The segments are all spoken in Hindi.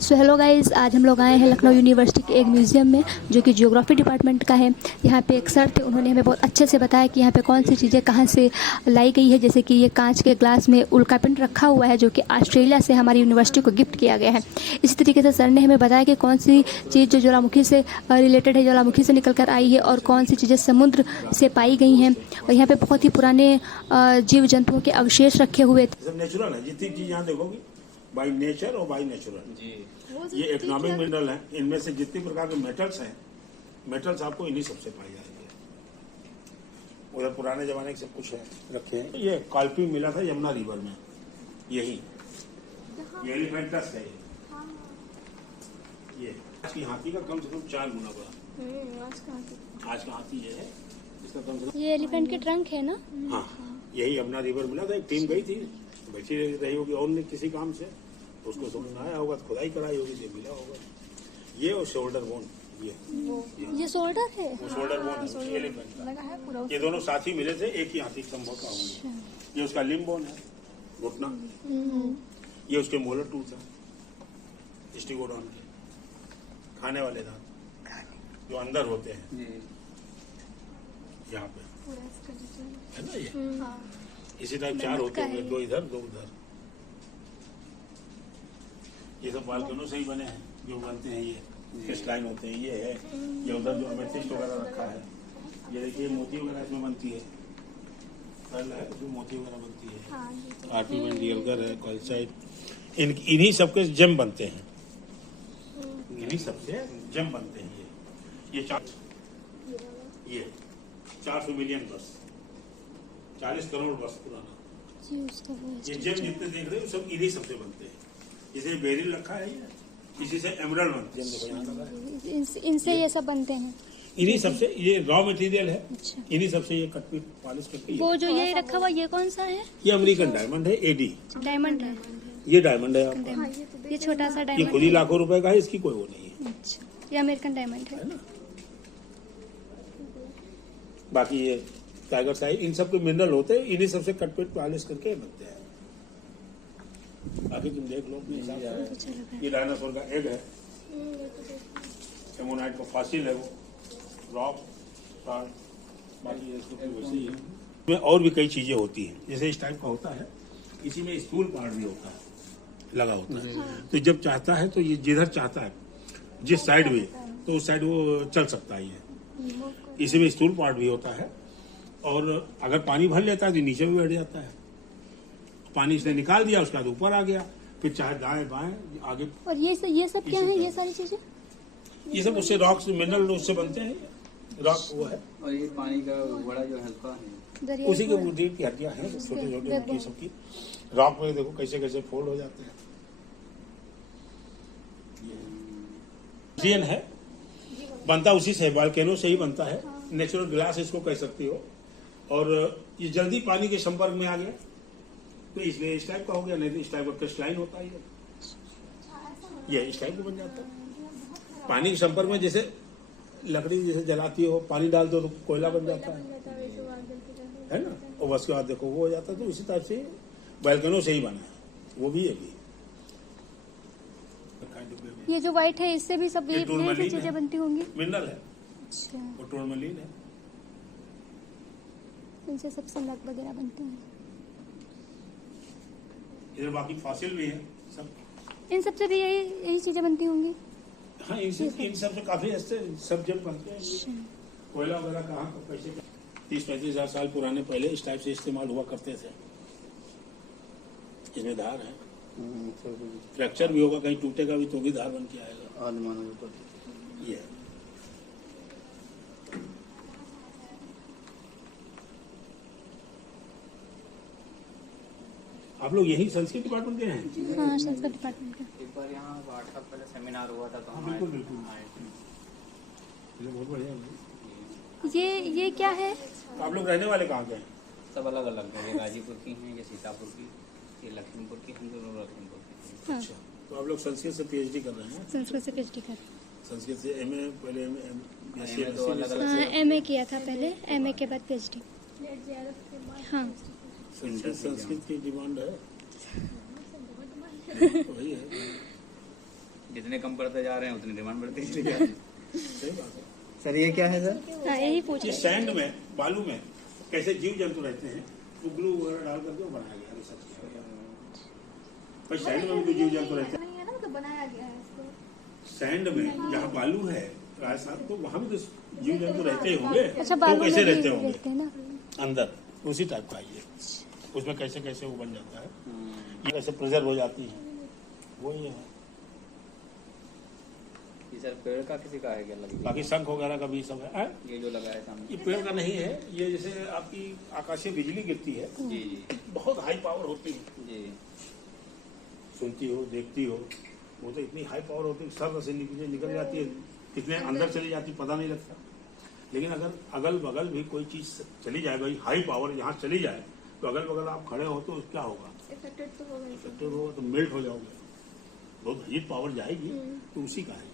सो हेलो गाइस, आज हम लोग आए हैं लखनऊ यूनिवर्सिटी के एक म्यूज़ियम में जो कि जियोग्राफी डिपार्टमेंट का है। यहाँ पे एक सर थे, उन्होंने हमें बहुत अच्छे से बताया कि यहाँ पे कौन सी चीज़ें कहाँ से लाई गई है। जैसे कि ये कांच के ग्लास में उल्का पिंड रखा हुआ है जो कि ऑस्ट्रेलिया से हमारी यूनिवर्सिटी को गिफ्ट किया गया है। इसी तरीके से सर ने हमें बताया कि कौन सी चीज़ जो ज्वालामुखी से रिलेटेड है, ज्वालामुखी से निकल कर आई है, और कौन सी चीज़ें समुद्र से पाई गई हैं। और यहाँ पे बहुत ही पुराने जीव जंतुओं के अवशेष रखे हुए थे। नेचुरल है, जितनी चीज यहाँ देखोगी बाई नेचर और बाई नेचुरल। ये इकोनॉमिक मिनरल है। इनमें से जितनी प्रकार के मेटल्स हैं, मेटल्स आपको इन्हीं सबसे पाए जाएंगे। उधर पुराने जमाने के सब कुछ है रखे हैं। ये काल्पी मिला था यमुना रिवर में, यही ये एलिफेंटस है। ये आज की हाथी का कम से कम 4 गुना बड़ा। आज का हाथी ये है, इसका कम से कम। ये एलिफेंट के ट्रंक है ना? हाँ, यही यमुना रिवर मिला था। एक टीम गई थी, बची रही होगी और नहीं किसी काम से, उसको समझ में आया होगा, खुदाई कराई होगी, ये मिला होगा। ये और शोल्डर बोन, ये शोल्डर है। वो शोल्डर बोन है एलिफेंट का। ये दोनों साथी मिले थे, एक ही हाथी संभव का होंगे। ये उसका लिम्ब बोन है, घुटना। ये उसके मोलर टूथ है, स्टिगोडॉन के खाने वाले दांत जो अंदर होते हैं यहाँ पे, है ना। ये इसी टाइप 4 होते होंगे, 2 इधर 2 उधर। ये सब बालकनों से ही बने हैं जो बनते हैं। ये क्रिस्टलाइन होते हैं। ये है, ये उधर जो एमेथिस्ट वगैरह रखा है। ये देखिए मोती वगैरह इसमें बनती है, जो मोती वगैरह बनती है। आर्टिमेंट रियलगर है, कॉल्साइट, इन्हीं सबके जेम बनते हैं। इन्हीं सबसे जेम बनते हैं। ये 400 मिलियन वर्ष, 40 करोड़ वर्ष पुराना ये जेम जितने देख रहे हो सब इन्हीं सबसे बनते हैं। इसे बेरिल रखा है, इसी से एमरल्ड बनते हैं। इनसे ये सब बनते हैं। इन्हीं सबसे ये रॉ मटेरियल है। अच्छा। इन्हीं सबसे ये कटपीट पॉलिश करके। वो जो ये रखा हुआ ये कौन सा है? ये अमेरिकन डायमंड है, एडी डायमंड है। ये डायमंड है आपका। ये छोटा सा डायमंड, ये खुद ही लाखों रुपए का है, इसकी कोई वो नहीं है। अच्छा, ये अमेरिकन डायमंड है ना। बाकी ये टाइगर साइज, इन सब के मिनरल होते हैं, इन्हीं सबसे कटपीट पॉलिश करके बनते हैं। बाकी तुम देख लो अपने हिसाब से। ये डायनासोर का एग है, एमोनाइट का फॉसिल है, वो रॉक स्टार। बाकी ये वैसे ही है। इसमें और भी कई चीजें होती हैं, जैसे इस टाइप का होता है। इसी में स्टूल पार्ट भी होता है, लगा होता है। तो जब चाहता है तो ये जिधर चाहता है, जिस साइड में, तो उस साइड वो चल सकता है। ये इसी में स्टूल पार्ट भी होता है। और अगर पानी भर लेता है तो नीचे भी बैठ जाता है। पानी इसने निकाल दिया, उसके बाद ऊपर आ गया, फिर चाहे दाएं बाएं आगे। और ये सब क्या है? ये सारी चीजें, ये सब उससे रॉक्स मिनरल उससे बनते हैं। रॉक वो है, और ये पानी का बड़ा जो हल्का है, उसी के ऊपर की हड्डियां हैं, छोटे छोटे सबकी। रॉक में देखो कैसे कैसे फोल्ड हो जाते हैं। ये है, बनता उसी से, वोल्केनो से ही बनता है। नेचुरल ग्लास इसको कह सकती हो। और ये जल्दी पानी के संपर्क में आ गया तो इसलिए इस टाइप का हो गया, नहीं तो इस टाइप का क्रिस्टलाइन होता है। ये इस टाइप का बन जाता है। पानी के संपर्क में, जैसे लकड़ी जैसे जलाती हो, पानी डाल दो तो कोयला बन जाता है ना। और उसके बाद देखो वो हो जाता है। तो इसी टाइप से वोल्केनो से ही बना है, वो भी है भी। ये जो व्हाइट है इससे भी सब ये चीजें बनती होंगी। मिनरल है। अच्छा, वो टूरमलीन है। इनसे सब सनक वगैरह बनते हैं। इधर बाकी फॉसिल भी है सब। इन सबसे भी यही चीजें बनती होंगी। हाँ, इन सब से काफी ऐसे सब जब बनते हैं। कोयला वगैरह कहाँ कैसे 30-35 हजार साल पुराने पहले इस टाइप से इस्तेमाल हुआ करते थे। इसमें धार है, फ्रैक्चर भी होगा, कहीं टूटेगा भी तो भी धार बन के आएगा। ये आप लोग यही संस्कृत डिपार्टमेंट के हैं? हाँ, संस्कृत डिपार्टमेंट का। एक बार यहाँ व्हाट्सएप पहले सेमिनार हुआ था तो हम बिल्कुल बिल्कुल आए थे। बहुत बढ़िया। ये क्या है? तो आप लोग रहने वाले कहाँ के हैं? सब अलग अलग है। ये गाजीपुर की हैं, ये सीतापुर की, ये लखीमपुर की, हम दोनों लखीमपुर की। हाँ। अच्छा, तो आप लोग संस्कृत से पीएचडी कर रहे हैं? संस्कृत से पीएचडी कर। संस्कृत से एमए, पहले एमए तो अलग अलग। हाँ, एमए किया था पहले, एमए के बाद पीएचडी। हाँ, संस्कृत की डिमांड है। वही है। जितने कम पड़ते जा रहे हैं उतनी डिमांड बढ़ती चली जा रही है। सही बात है। सर ये क्या है सर? हाँ, यही पूछ ये रहे सैंड में, बालू में कैसे जीव जंतु रहते हैं, वो ग्लू वगैरह डाल करके वो बनाया गया, रिसर्च किया गया। पर सैंड में भी तो जीव जंतु रहते हैं। नहीं है ना, तो बनाया गया है इसको। सैंड में जहाँ बालू है राजस्थान, तो वहाँ भी तो जीव जंतु रहते ही होंगे। अच्छा, तो बालू कैसे में भी रहते होंगे रहते हैं ना। अंदर, उसी टाइप का ये, उसमें कैसे कैसे वो बन जाता है, ये कैसे प्रिजर्व हो जाती है, वो ये है। ये सर पेड़ का किसी का है क्या लगी? बाकी शंख वगैरह का भी सब है। ये जो लगा है सामने, ये पेड़ का नहीं है, ये जैसे आपकी आकाशीय बिजली गिरती है, जी जी बहुत हाई पावर होती है, जी। सुनती हो देखती हो, वो तो इतनी हाई पावर होती है, सर से निकल जाती है, कितने अंदर चली जाती है पता नहीं लगता। लेकिन अगर अगल बगल भी कोई चीज चली जाए, भाई हाई पावर यहाँ चली जाए, तो अगल बगल आप खड़े हो तो क्या होगा, इफेक्टेड तो होगा ही। इफेक्टेड होगा, तो मेल्ट हो जाओगे, बहुत हीट पावर जाएगी। तो उसी का है ये,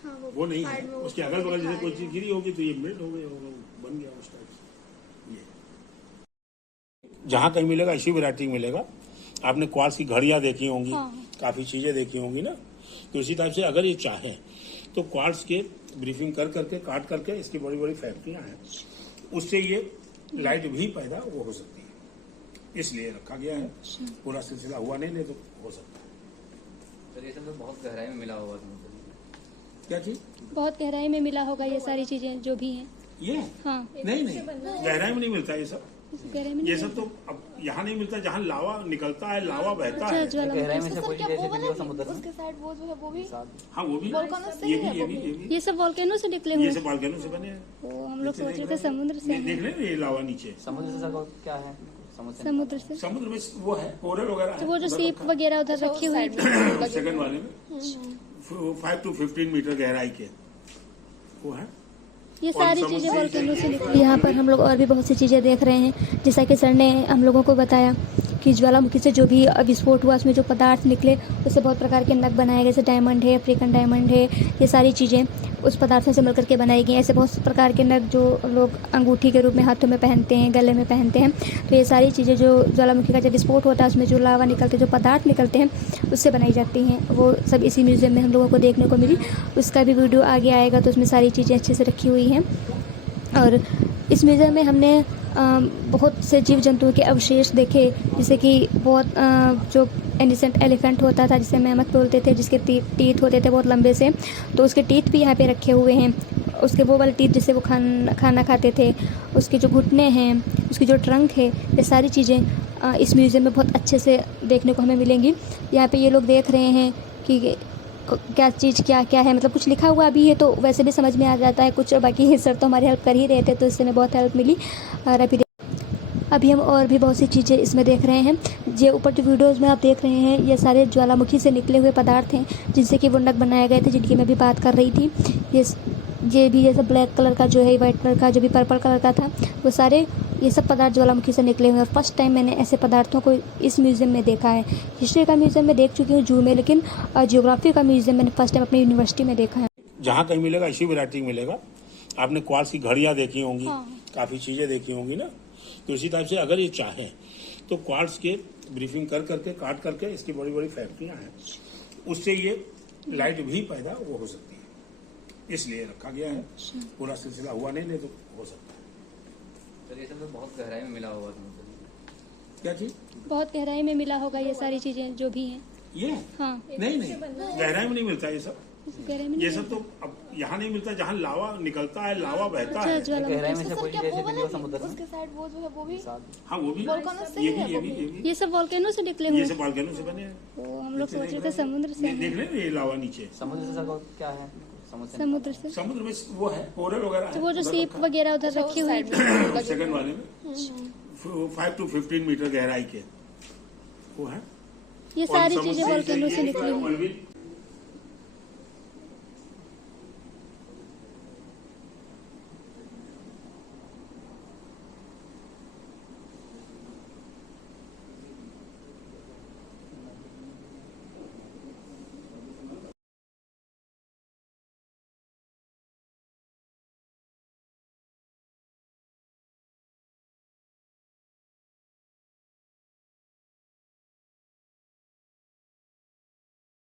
हाँ, वो नहीं side है। में वो उसके अगल बगल जैसे कोई दिखा चीज गिरी होगी तो ये मेल्ट हो गई होगा, बन गया उस टाइप से। ये जहाँ कहीं मिलेगा इसी वैरायटी मिलेगा। आपने क्वार्ट्ज की घड़ियां देखी होंगी, काफी चीजें देखी होंगी ना, तो इसी टाइप से अगर ये चाहे तो क्वार्ट्ज के ब्रीफिंग कर करके काट करके, इसकी बड़ी बड़ी फैक्ट्रियां हैं, उससे ये लाइट भी पैदा वो हो सकती है, इसलिए रखा गया है। पूरा सिलसिला हुआ नहीं तो हो सकता है। सर ये सब तो बहुत गहराई में मिला हुआ था। क्या चीज? बहुत गहराई में मिला होगा ये सारी चीजें जो भी हैं। ये हाँ, नहीं गहराई में नहीं मिलता ये सब। गहराई में ये सब तो अब यहाँ नहीं मिलता, जहाँ लावा निकलता है, लावा बहता है। गहराई में से सर, कोई क्या जैसे वो मिली वाला हो समुद्र में? उसके साइड वो जो है वो भी हाँ वो भी, Volcano से ये ही है भी, ये वो भी, भी। ये भी, ये सब वॉल्केनो से निकले ये हुए सब बालकनों से बने हैं। वो हम लोग सोच रहे थे समुद्र से देख हैं। रहे हैं ये लावा नीचे, समुद्र से सर क्या है? समुद्र से समुद्र से समुद्र में वो है, कोरल वगैरह तो वो जो सीप वगैरह उधर रखी हुई है। सेकंड वाले में 5 to 15 मीटर गहराई के वो है। ये और सारी समुद्र चीजें से वॉल्केनो से निकली। यहाँ पर हम लोग और भी बहुत सी चीजें देख रहे हैं, जैसा कि सर ने हम लोगों को बताया कि ज्वालामुखी से जो भी विस्फोट हुआ उसमें जो पदार्थ निकले उससे बहुत प्रकार के नग बनाए गए, जैसे डायमंड है, अफ्रीकन डायमंड है, ये सारी चीज़ें उस पदार्थों से मिलकर के बनाई गई। ऐसे बहुत प्रकार के नग जो लोग अंगूठी के रूप में हाथों में पहनते हैं, गले में पहनते हैं, तो ये सारी चीज़ें जो ज्वालामुखी का जब विस्फोट होता है उसमें जो लावा निकलते, जो पदार्थ निकलते हैं उससे बनाई जाती हैं। वो सब इसी म्यूज़ियम में हम लोगों को देखने को मिली। उसका भी वीडियो आगे आएगा, तो उसमें सारी चीज़ें अच्छे से रखी हुई हैं। और इस म्यूज़ियम में हमने बहुत से जीव जंतुओं के अवशेष देखे, जैसे कि बहुत जो एनिसेंट एलिफेंट होता था जिसे मेमथ बोलते थे, जिसके टीथ होते थे बहुत लंबे से, तो उसके टीथ भी यहाँ पे रखे हुए हैं। उसके वो वाले टीथ जिससे वो खाना खाते थे, उसके जो घुटने हैं, उसकी जो ट्रंक है, ये सारी चीज़ें इस म्यूज़ियम में बहुत अच्छे से देखने को हमें मिलेंगी। यहाँ पे ये लोग देख रहे हैं कि क्या चीज़ क्या क्या है, मतलब कुछ लिखा हुआ भी है तो वैसे भी समझ में आ जाता है कुछ, बाकी सर तो हमारी हेल्प कर ही रहे थे, तो इससे हमें बहुत हेल्प मिली। और अभी हम और भी बहुत सी चीज़ें इसमें देख रहे हैं। ये ऊपर जो वीडियोज़ में आप देख रहे हैं ये सारे ज्वालामुखी से निकले हुए पदार्थ हैं, जिनसे कि वो नग बनाए गए थे, जिनकी मैं भी बात कर रही थी। ये भी जैसे ब्लैक कलर का जो है, वाइट कलर का जो भी पर्पल कलर का था, वो सारे ये सब पदार्थ ज्वालामुखी से निकले हुए हैं। फर्स्ट टाइम मैंने ऐसे पदार्थों को इस म्यूज़ियम में देखा है। हिस्ट्री का म्यूज़ियम में देख चुकी हूँ जू में, लेकिन जियोग्राफी का म्यूज़ियम मैंने फर्स्ट टाइम अपनी यूनिवर्सिटी में देखा है। जहाँ कहीं मिलेगा इसी वैरायटी मिलेगा। आपने क्वार्ट्ज की घड़ियां देखी होंगी, काफी चीजें देखी होंगी ना, तो इसी टाइप से अगर ये चाहे तो क्वार्ट्ज के ब्रीफिंग कर करके काट करके, इसकी बड़ी बड़ी फैक्ट्रियां हैं, उससे ये लाइट भी पैदा वो हो सकती है, इसलिए रखा गया है। पूरा सिलसिला हुआ नहीं तो हो सकता है। सर ये सब तो बहुत गहराई में मिला हुआ था। क्या चीज? बहुत गहराई में मिला होगा ये सारी चीज़ें जो भी हैं। ये हाँ, नहीं गहराई में नहीं मिलता ये सब। गहराई में ये सब तो अब यहाँ नहीं मिलता, जहाँ लावा निकलता है, लावा बहता है। गहराई में से सर, कोई क्या जैसे वो मिली वाला हो समुद्र में? उसके साइड वो जो है वो भी हाँ वो भी, Volcano से ये ही है भी, ये वो भी, भी। ये भी, ये सब वॉल्केनो से निकले हुए ये हैं। सब बालकनों से बने हैं। वो हम लोग सोच रहे थे समुद्र से देख रहे हैं ये लावा नीचे, समुद्र से सर क्या है? समुद्र से समुद्र में वो है, कोरल वगैरह तो वो जो सीप वगैरह उधर रखी हुई है। सेकंड वाले में 5 to 15 मीटर गहराई के वो है। ये और सारी समुद्र चीजें से वॉल्केनो से ये निकली हुई हैं। ऑयल भी